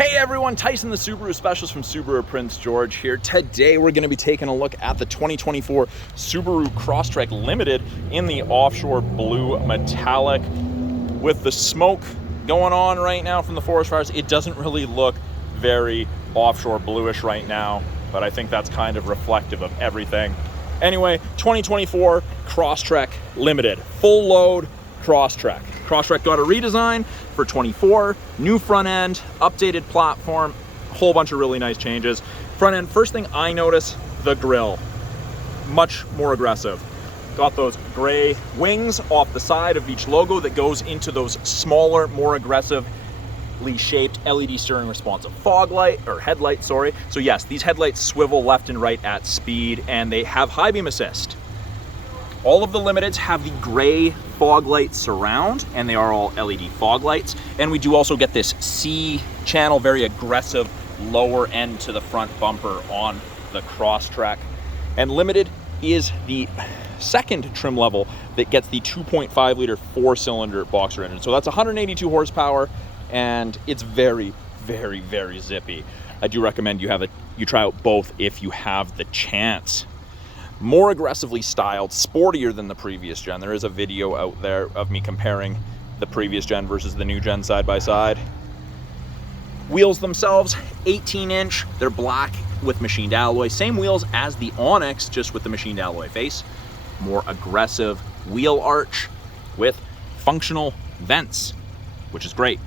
Hey everyone, Tyson the Subaru Specialist from Subaru Prince George here. Today we're going to be taking a look at the 2024 Subaru Crosstrek Limited in the offshore blue metallic. With the smoke going on right now from the forest fires, it doesn't really look very offshore bluish right now, but I think that's kind of reflective of everything. Anyway, 2024 Crosstrek Limited, full load Crosstrek. Crosstrek got a redesign for 24, new front end, updated platform, a whole bunch of really nice changes. Front end, first thing I notice, the grille, much more aggressive. Got those gray wings off the side of each logo that goes into those smaller, more aggressively shaped LED steering responsive fog light, or headlight, sorry. So yes, these headlights swivel left and right at speed, and they have high beam assist. All of the Limiteds have the gray fog light surround, and they are all LED fog lights. And we do also get this C channel, very aggressive lower end to the front bumper on the Crosstrek. And Limited is the second trim level that gets the 2.5 liter 4-cylinder boxer engine. So that's 182 horsepower, and it's very, very, very zippy. I do recommend you try out both if you have the chance. More aggressively styled, sportier than the previous gen. There is a video out there of me comparing the previous gen versus the new gen side by side. Wheels themselves, 18-inch. They're black with machined alloy. Same wheels as the Onyx, just with the machined alloy face. More aggressive wheel arch with functional vents, which is great.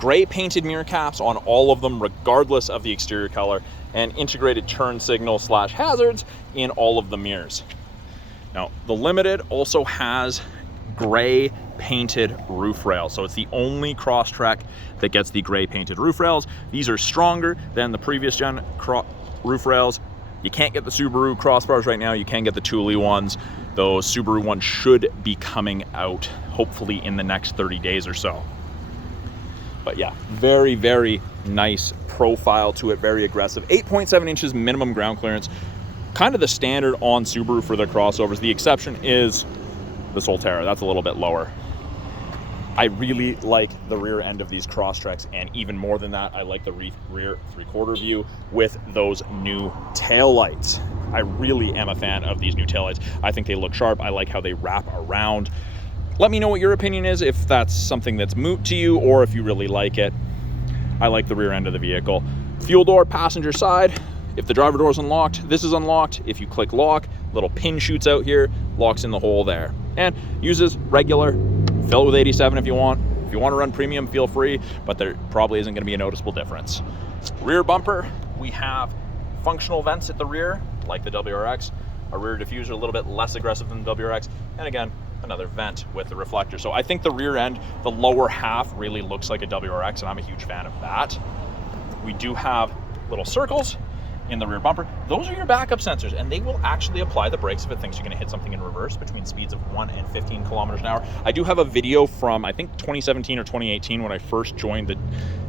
Gray painted mirror caps on all of them, regardless of the exterior color, and integrated turn signal / hazards in all of the mirrors. Now, the Limited also has gray painted roof rails. So it's the only Crosstrek that gets the gray painted roof rails. These are stronger than the previous gen roof rails. You can't get the Subaru crossbars right now. You can get the Thule ones. Those Subaru ones should be coming out hopefully in the next 30 days or so. But yeah, very, very nice profile to it, very aggressive. 8.7 inches minimum ground clearance, kind of the standard on Subaru for their crossovers. The exception is the Solterra, that's a little bit lower. I really like the rear end of these Crosstreks, and even more than that, I like the rear three-quarter view with those new taillights. I really am a fan of these new taillights. I think they look sharp. I like how they wrap around. Let me know what your opinion is, if that's something that's moot to you or if you really like it. I like the rear end of the vehicle. Fuel door, passenger side. If the driver door is unlocked, this is unlocked. If you click lock, little pin shoots out here, locks in the hole there. And uses regular, fill it with 87 if you want. If you want to run premium, feel free, but there probably isn't going to be a noticeable difference. Rear bumper, we have functional vents at the rear, like the WRX. A rear diffuser, a little bit less aggressive than the WRX. And again, another vent with the reflector. So I think the rear end, the lower half really looks like a WRX, and I'm a huge fan of that. We do have little circles in the rear bumper. Those are your backup sensors, and they will actually apply the brakes if it thinks you're gonna hit something in reverse between speeds of 1 and 15 kilometers an hour. I do have a video from, I think 2017 or 2018 when I first joined the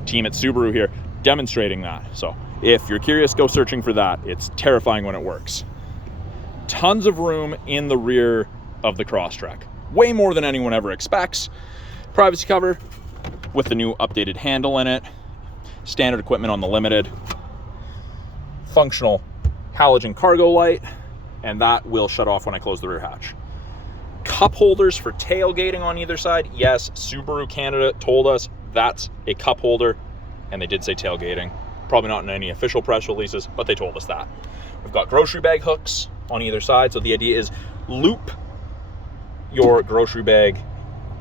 team at Subaru here, demonstrating that. So if you're curious, go searching for that. It's terrifying when it works. Tons of room in the rear of the Crosstrek, way more than anyone ever expects. Privacy cover with the new updated handle in it. Standard equipment on the Limited. Functional halogen cargo light, and that will shut off when I close the rear hatch. Cup holders for tailgating on either side. Yes, Subaru Canada told us that's a cup holder, and they did say tailgating. Probably not in any official press releases, but they told us that. We've got grocery bag hooks on either side, so the idea is loop your grocery bag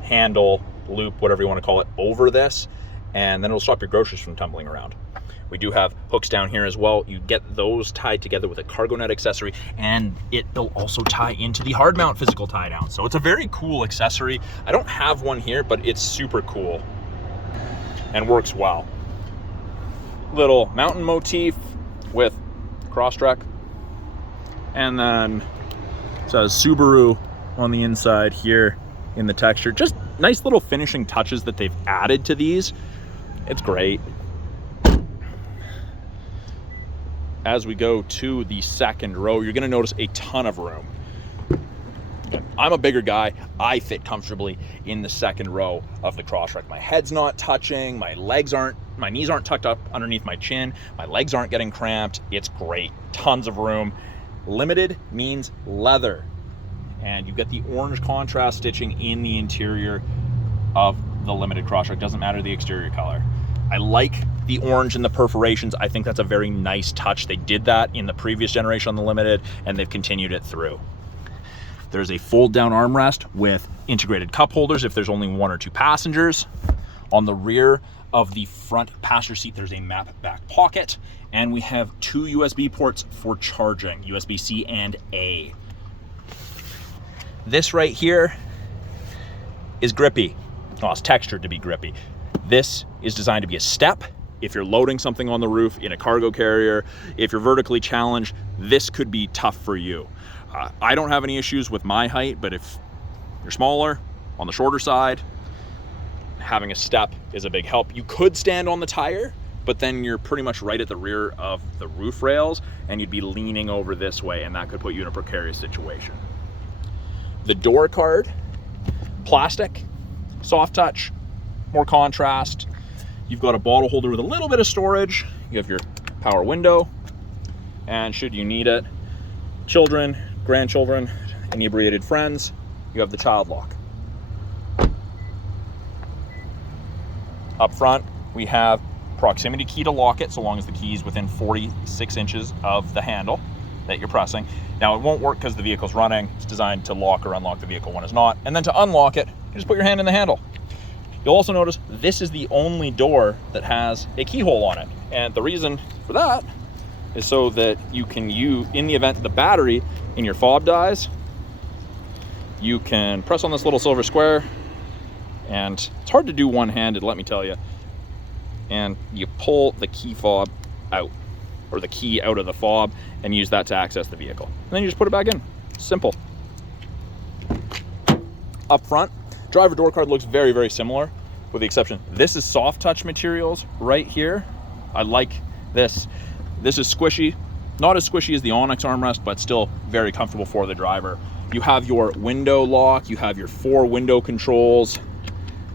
handle, loop, whatever you want to call it, over this, and then it'll stop your groceries from tumbling around. We do have hooks down here as well. You get those tied together with a cargo net accessory, and it'll also tie into the hard mount physical tie down. So it's a very cool accessory. I don't have one here, but it's super cool and works well. Little mountain motif with Crosstrek, and then it says Subaru on the inside here in the texture. Just nice little finishing touches that they've added to these. It's great. As we go to the second row, you're going to notice a ton of room. I'm a bigger guy. I fit comfortably in the second row of the Crosstrek. My head's not touching, my knees aren't tucked up underneath my chin, my legs aren't getting cramped. It's great, tons of room. Limited means leather, and you get the orange contrast stitching in the interior of the Limited Crosstrek. Doesn't matter the exterior color. I like the orange and the perforations. I think that's a very nice touch. They did that in the previous generation on the Limited, and they've continued it through. There's a fold down armrest with integrated cup holders if there's only 1 or 2 passengers. On the rear of the front passenger seat, there's a map back pocket, and we have 2 USB ports for charging, USB-C and A. This right here is grippy. Well, it's textured to be grippy. This is designed to be a step. If you're loading something on the roof in a cargo carrier, if you're vertically challenged, this could be tough for you. I don't have any issues with my height, but if you're smaller, on the shorter side, having a step is a big help. You could stand on the tire, but then you're pretty much right at the rear of the roof rails, and you'd be leaning over this way, and that could put you in a precarious situation. The door card, plastic, soft touch, more contrast. You've got a bottle holder with a little bit of storage. You have your power window, and should you need it, children, grandchildren, inebriated friends, you have the child lock. Up front, we have proximity key to lock it, so long as the key is within 46 inches of the handle that you're pressing. Now, it won't work because the vehicle's running. It's designed to lock or unlock the vehicle when it's not. And then to unlock it, you just put your hand in the handle. You'll also notice this is the only door that has a keyhole on it. And the reason for that is so that you can use, in the event the battery in your fob dies, you can press on this little silver square, and it's hard to do one-handed, let me tell you, and you pull the key fob out, or the key out of the fob, and use that to access the vehicle. And then you just put it back in. Simple. Up front, driver door card looks very, very similar, with the exception, this is soft touch materials right here. I like this. This is squishy, not as squishy as the Onyx armrest, but still very comfortable for the driver. You have your window lock, you have your 4 window controls,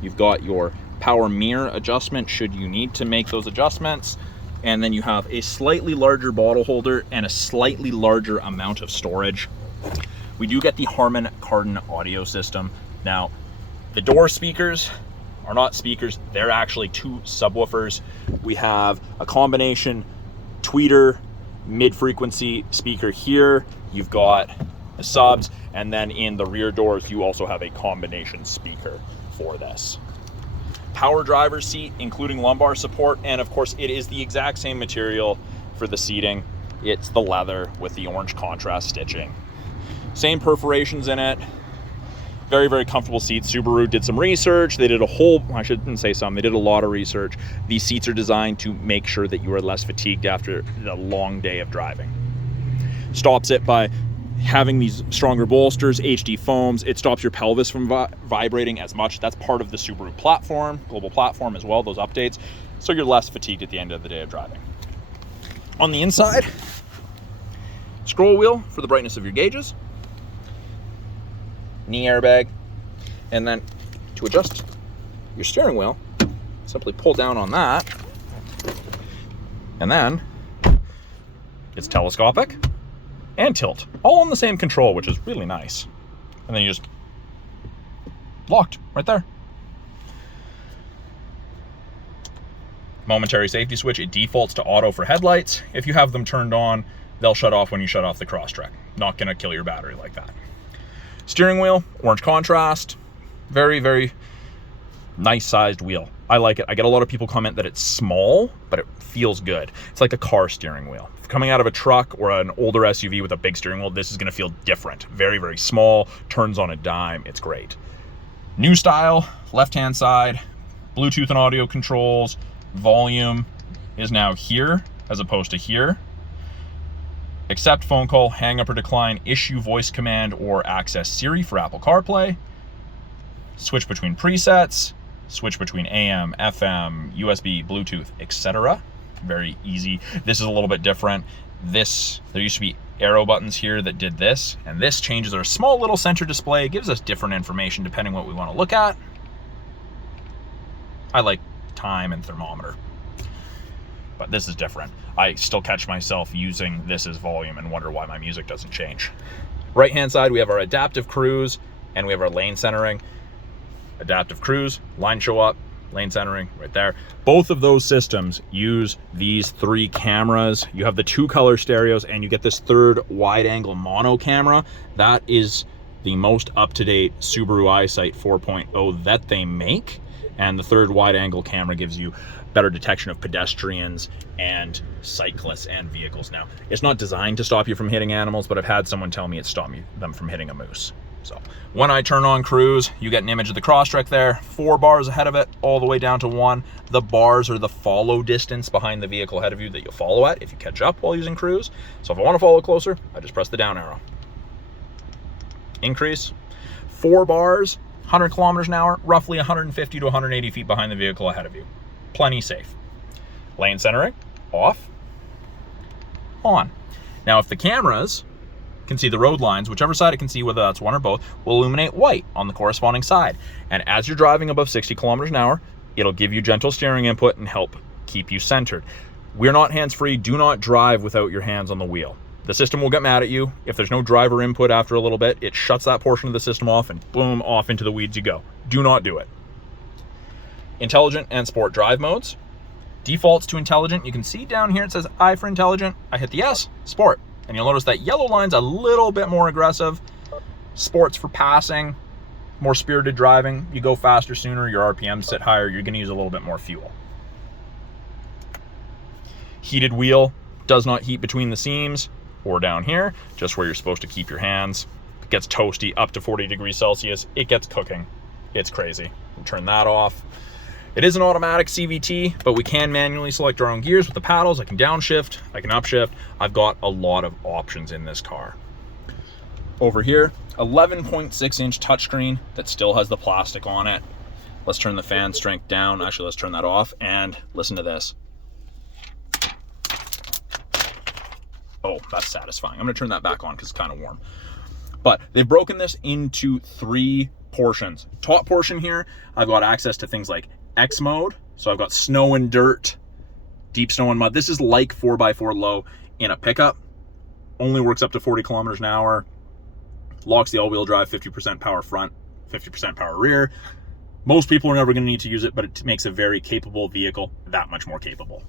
you've got your power mirror adjustment should you need to make those adjustments, and then you have a slightly larger bottle holder and a slightly larger amount of storage. We do get the Harman Kardon audio system. Now, the door speakers are not speakers, they're actually 2 subwoofers. We have a combination tweeter mid-frequency speaker here. You've got the subs, and then in the rear doors you also have a combination speaker for this. Power driver's seat, including lumbar support, and of course it is the exact same material for the seating. It's the leather with the orange contrast stitching. Same perforations in it. Very, very comfortable seats. Subaru did some research. They did I shouldn't say some, they did a lot of research. These seats are designed to make sure that you are less fatigued after a long day of driving. Stops it by having these stronger bolsters, HD foams. It stops your pelvis from vibrating as much. That's part of the Subaru platform, global platform as well, those updates. So you're less fatigued at the end of the day of driving. On the inside, scroll wheel for the brightness of your gauges, knee airbag, and then to adjust your steering wheel, simply pull down on that, and then it's telescopic and tilt, all on the same control, which is really nice. And then you just locked right there. Momentary safety switch, it defaults to auto for headlights. If you have them turned on, they'll shut off when you shut off the Crosstrek. Not gonna kill your battery like that. Steering wheel, orange contrast, very, very nice sized wheel. I like it. I get a lot of people comment that it's small, but it feels good. It's like a car steering wheel. If coming out of a truck or an older SUV with a big steering wheel, this is gonna feel different. Very, very small, turns on a dime, it's great. New style, left-hand side, Bluetooth and audio controls, volume is now here as opposed to here. Accept phone call, hang up or decline, issue voice command, or access Siri for Apple CarPlay. Switch between presets, switch between AM, FM, USB, Bluetooth, etc. Very easy. This is a little bit different. there used to be arrow buttons here that did this, and this changes our small little center display. It gives us different information depending what we want to look at. I like time and thermometer, but this is different. I still catch myself using this as volume and wonder why my music doesn't change. Right hand side, we have our adaptive cruise and we have our lane centering. Adaptive cruise, line show up, lane centering right there. Both of those systems use these 3 cameras. You have the 2 color stereos and you get this 3rd wide angle mono camera. That is the most up-to-date Subaru EyeSight 4.0 that they make. And the 3rd wide angle camera gives you better detection of pedestrians and cyclists and vehicles. Now, it's not designed to stop you from hitting animals, but I've had someone tell me it stopped them from hitting a moose. So when I turn on cruise, you get an image of the Crosstrek there, 4 bars ahead of it, all the way down to 1. The bars are the follow distance behind the vehicle ahead of you that you'll follow at if you catch up while using cruise. So if I want to follow closer, I just press the down arrow. Increase, 4 bars, 100 kilometers an hour, roughly 150 to 180 feet behind the vehicle ahead of you. Plenty safe. Lane centering, off, on. Now, if the cameras can see the road lines, whichever side it can see, whether that's one or both, will illuminate white on the corresponding side. And as you're driving above 60 kilometers an hour, it'll give you gentle steering input and help keep you centered. We're not hands-free. Do not drive without your hands on the wheel. The system will get mad at you. If there's no driver input after a little bit, it shuts that portion of the system off and boom, off into the weeds you go. Do not do it. Intelligent and sport drive modes. Defaults to intelligent. You can see down here it says I for intelligent. I hit the S, sport. And you'll notice that yellow line's a little bit more aggressive. Sports for passing, more spirited driving. You go faster sooner, your RPMs sit higher, you're gonna use a little bit more fuel. Heated wheel, does not heat between the seams or down here, just where you're supposed to keep your hands. It gets toasty up to 40 degrees Celsius. It gets cooking. It's crazy. We'll turn that off. It is an automatic CVT, but we can manually select our own gears with the paddles. I can downshift, I can upshift. I've got a lot of options in this car. Over here, 11.6-inch touchscreen that still has the plastic on it. Let's turn the fan strength down. Actually, let's turn that off and listen to this. Oh, that's satisfying. I'm gonna turn that back on because it's kind of warm. But they've broken this into 3 portions. Top portion here, I've got access to things like X mode. So I've got snow and dirt, deep snow and mud. This is like 4x4 low in a pickup. Only works up to 40 kilometers an hour. Locks the all-wheel drive, 50% power front, 50% power rear. Most people are never going to need to use it, but it makes a very capable vehicle that much more capable.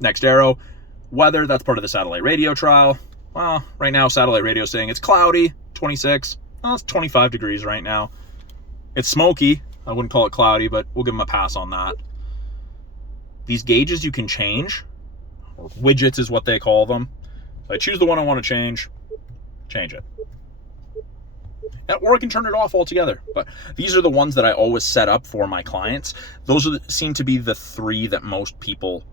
Next arrow, weather. That's part of the satellite radio trial. Well, right now satellite radio is saying it's cloudy, 26. Well, it's 25 degrees right now. It's smoky. I wouldn't call it cloudy, but we'll give them a pass on that. These gauges you can change, or widgets is what they call them. So I choose the one I want to change it. Or I can turn it off altogether. But these are the ones that I always set up for my clients. Those seem to be the 3 that most people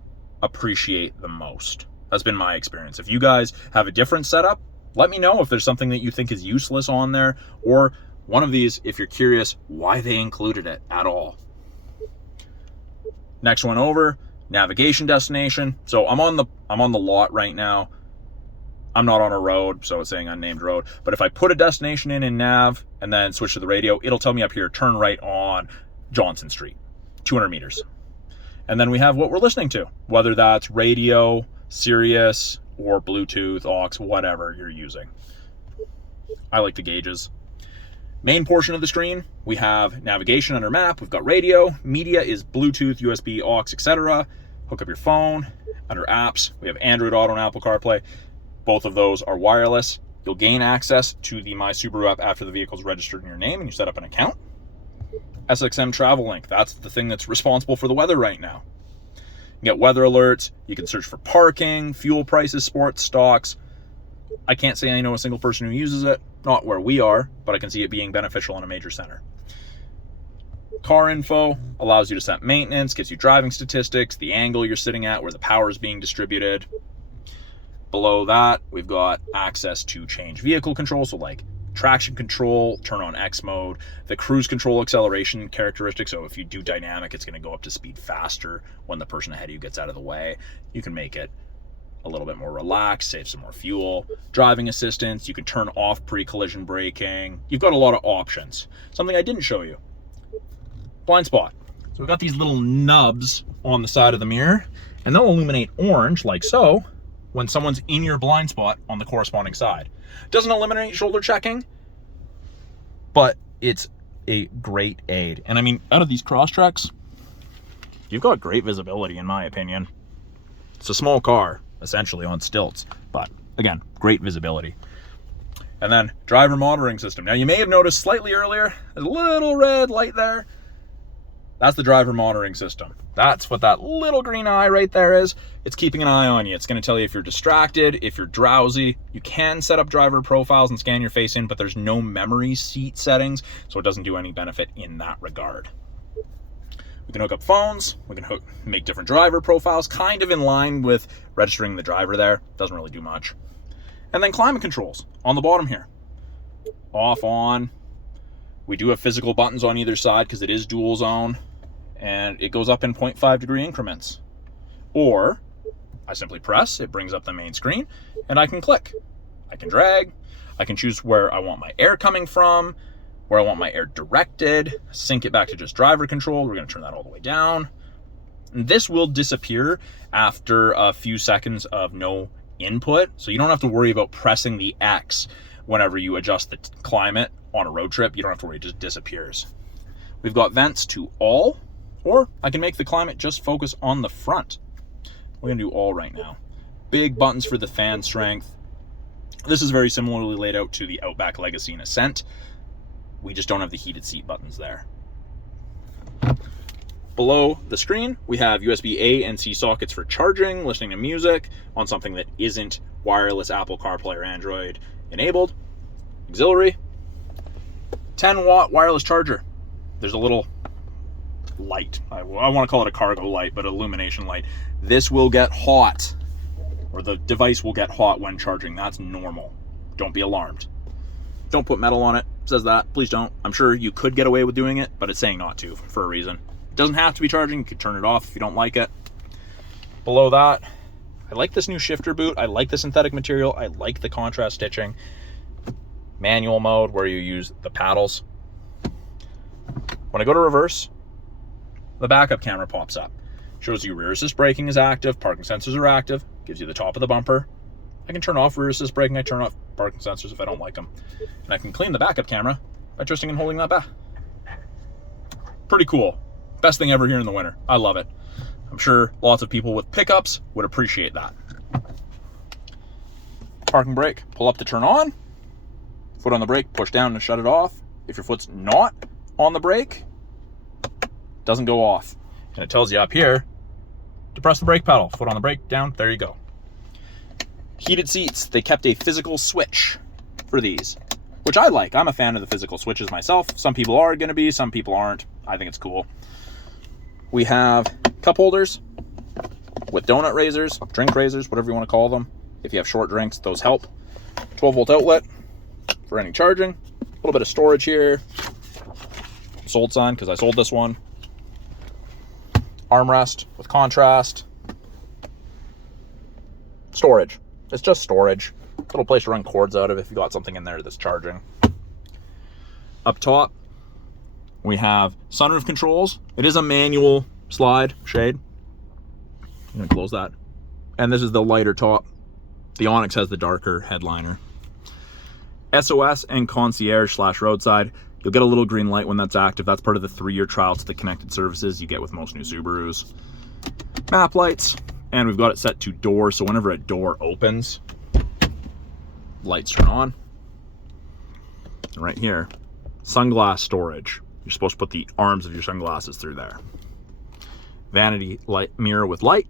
appreciate the most. That's been my experience. If you guys have a different setup, let me know if there's something that you think is useless on there, or one of these, if you're curious why they included it at all. Next one over, navigation destination. So I'm on the lot right now. I'm not on a road, so it's saying unnamed road. But if I put a destination in nav and then switch to the radio, it'll tell me up here, turn right on Johnson Street, 200 meters. And then we have what we're listening to, whether that's radio, Sirius, or Bluetooth, aux, whatever you're using. I like the gauges. Main portion of the screen, we have navigation under map, we've got radio, media is Bluetooth, USB, aux, etc. Hook up your phone. Under apps, we have Android Auto and Apple CarPlay. Both of those are wireless. You'll gain access to the My Subaru app after the vehicle's registered in your name and you set up an account. SXM Travel Link, that's the thing that's responsible for the weather right now. You get weather alerts, you can search for parking, fuel prices, sports, stocks. I can't say I know a single person who uses it, not where we are, but I can see it being beneficial in a major center. Car info allows you to set maintenance, gives you driving statistics, the angle you're sitting at, where the power is being distributed. Below that, we've got access to change vehicle control, so like traction control, turn on X mode, the cruise control acceleration characteristic. So if you do dynamic, it's going to go up to speed faster when the person ahead of you gets out of the way. You can make it a little bit more relaxed, save some more fuel. Driving assistance, you can turn off pre-collision braking. You've got a lot of options. Something I didn't show you, blind spot. So we've got these little nubs on the side of the mirror, and they'll illuminate orange like so when someone's in your blind spot on the corresponding side. Doesn't eliminate shoulder checking, but it's a great aid. And I mean, out of these Crosstreks, you've got great visibility in my opinion. It's a small car, essentially on stilts, but again, great visibility. And then driver monitoring system. Now you may have noticed slightly earlier, there's a little red light there. That's the driver monitoring system. That's what that little green eye right there is. It's keeping an eye on you. It's going to tell you if you're distracted, if you're drowsy. You can set up driver profiles and scan your face in, but there's no memory seat settings, so it doesn't do any benefit in that regard. We can hook up phones. We can make different driver profiles, kind of in line with registering the driver there. Doesn't really do much. And then climate controls on the bottom here. Off, on. We do have physical buttons on either side because it is dual zone, and it goes up in 0.5 degree increments. Or I simply press, it brings up the main screen, and I can click. I can drag. I can choose where I want my air coming from, where I want my air directed, sync it back to just driver control. We're going to turn that all the way down. And this will disappear after a few seconds of no input, so you don't have to worry about pressing the X whenever you adjust the climate on a road trip. You don't have to worry, it just disappears. We've got vents to all, or I can make the climate just focus on the front. We're gonna do all right now. Big buttons for the fan strength. This is very similarly laid out to the Outback Legacy and Ascent. We just don't have the heated seat buttons there. Below the screen, we have USB A and C sockets for charging, listening to music on something that isn't wireless Apple CarPlay or Android enabled. Auxiliary. 10-watt wireless charger. There's a little light. I want to call it a cargo light, but illumination light. This will get hot, or the device will get hot when charging. That's normal. Don't be alarmed. Don't put metal on it. It says that. Please don't. I'm sure you could get away with doing it, but it's saying not to for a reason. It doesn't have to be charging. You could turn it off if you don't like it. Below that, I like this new shifter boot. I like the synthetic material. I like the contrast stitching. Manual mode where you use the paddles. When I go to reverse, the backup camera pops up. Shows you rear assist braking is active, parking sensors are active, gives you the top of the bumper. I can turn off rear assist braking, I turn off parking sensors if I don't like them. And I can clean the backup camera by twisting and holding that back. Pretty cool. Best thing ever here in the winter. I love it. I'm sure lots of people with pickups would appreciate that. Parking brake, pull up to turn on. Foot on the brake, push down to shut it off. If your foot's not on the brake, it doesn't go off. And it tells you up here to press the brake pedal. Foot on the brake, down, there you go. Heated seats, they kept a physical switch for these, which I like. I'm a fan of the physical switches myself. Some people are going to be, some people aren't. I think it's cool. We have cup holders with donut raisers, drink raisers, whatever you want to call them. If you have short drinks, those help. 12-volt outlet for any charging. A little bit of storage here. Sold sign because I sold this one. Armrest with contrast. Storage. It's just storage. Little place to run cords out of if you got something in there that's charging. Up top, we have sunroof controls. It is a manual slide shade. I'm gonna close that. And this is the lighter top. The Onyx has the darker headliner. SOS and concierge / roadside. You'll get a little green light when that's active. That's part of the 3-year trial to the connected services you get with most new Subarus. Map lights, and we've got it set to door, so whenever a door opens, lights turn on. And right here, sunglass storage. You're supposed to put the arms of your sunglasses through there. Vanity light mirror with light.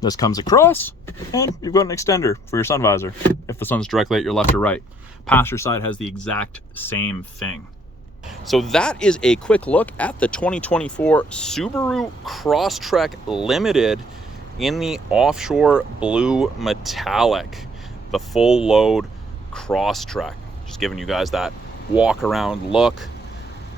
This comes across, and you've got an extender for your sun visor if the sun's directly at your left or right. Passenger side has the exact same thing. So that is a quick look at the 2024 Subaru Crosstrek Limited in the offshore blue metallic, the full load Crosstrek. Just giving you guys that walk around look.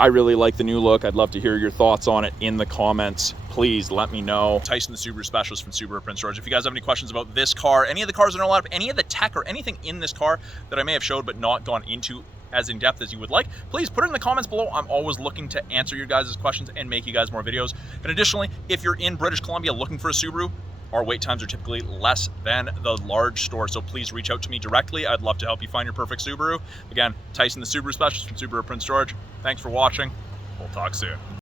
I really like the new look. I'd love to hear your thoughts on it in the comments. Please let me know. Tyson, the Subaru specialist from Subaru Prince George. If you guys have any questions about this car, any of the cars that are allowed, any of the tech or anything in this car that I may have showed but not gone into as in depth as you would like, please put it in the comments below. I'm always looking to answer your guys' questions and make you guys more videos. And additionally, if you're in British Columbia looking for a Subaru, our wait times are typically less than the large store, so please reach out to me directly. I'd love to help you find your perfect Subaru. Again, Tyson, the Subaru specialist from Subaru Prince George. Thanks for watching. We'll talk soon.